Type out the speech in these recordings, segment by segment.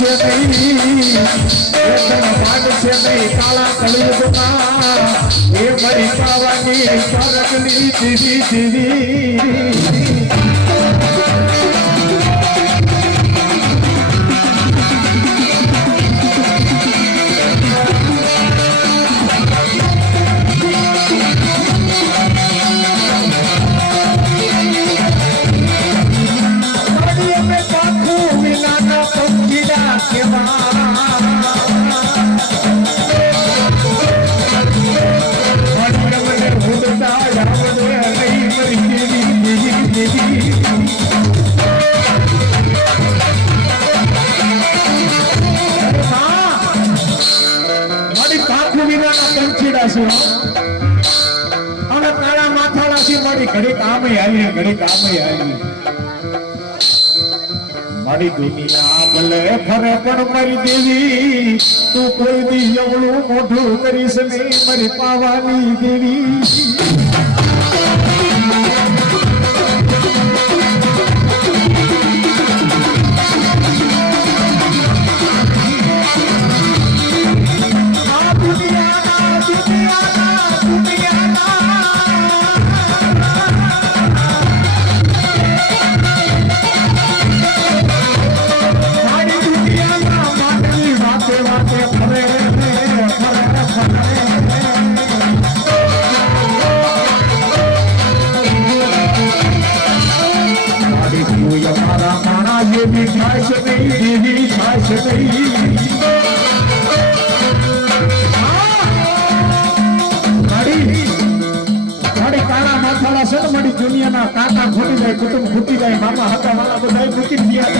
પાડશે નહીં પાડશે નહીં કાળા કળિયુગમાં એ મરી પાવાની સ્વર્ગની જીવી જીવી ઘડી કામ આવી ઘડી કામ આવી મારી દુનિયા ભલે ફરે પણ મારી દેવી તું કોઈ દી એવડું મોઢું કરીશ નહીં મારી પાવાની દેવી દુનિયાના કાકા ખોટી જાય કુટુંબ ખૂટી જાય મામા હતા મારા બધા મૂકીને ગયા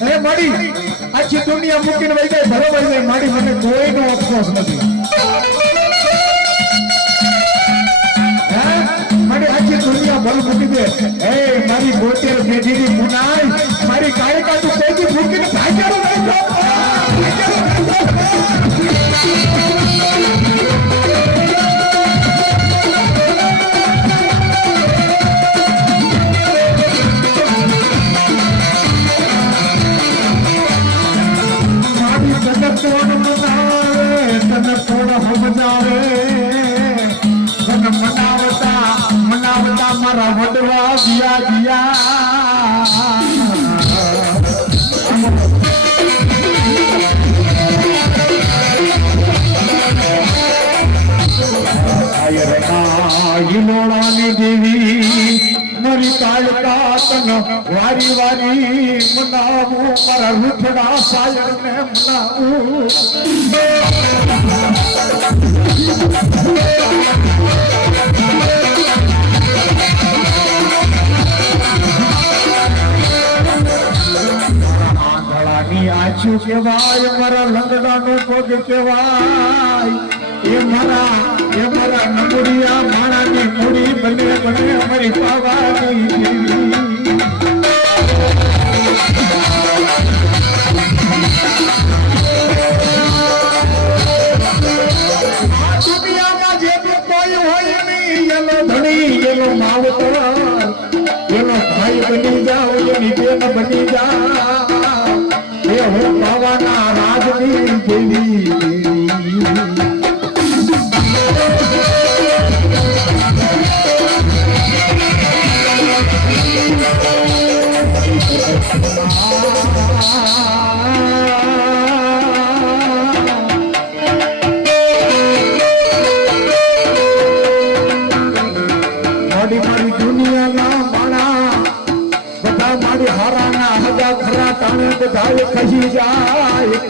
જાય માડી આખી દુનિયા મૂકીને વહી જાય બરોબર જાય માડી મને કોઈનો અફસોસ નથી મારી આખી દુનિયા ભલ મૂકી દે એ મારી 72 પેઢીની મુનાઈ મારી કાયકા તું કોઈ મૂકીને ભાગ્યાનો નહીં મનાવતા મારા વડવા દિયા દિયા હિલોળાની દેવી મારી કાળકા તન વારી વારી મનાવું મારા રૂઠડા સાયર ને મનાવું આંચું કેવાય મારા લંગડાનો પગ કેવાય એ મારા નમુડિયા માણાની મૂડી બને બને અમારી પાવાની દેવી દુનિયામાં જે કોઈ હોય નહીં એનો ધણી એનો માવતર એનો ભાઈ બની જાઓ એની બેન બની જાઓ એ હું પાવાના રાજની દેવી મારી દુનિયાના માણા બધા મારી હારાના હજા ખરા તાણે બધા ખસી જાય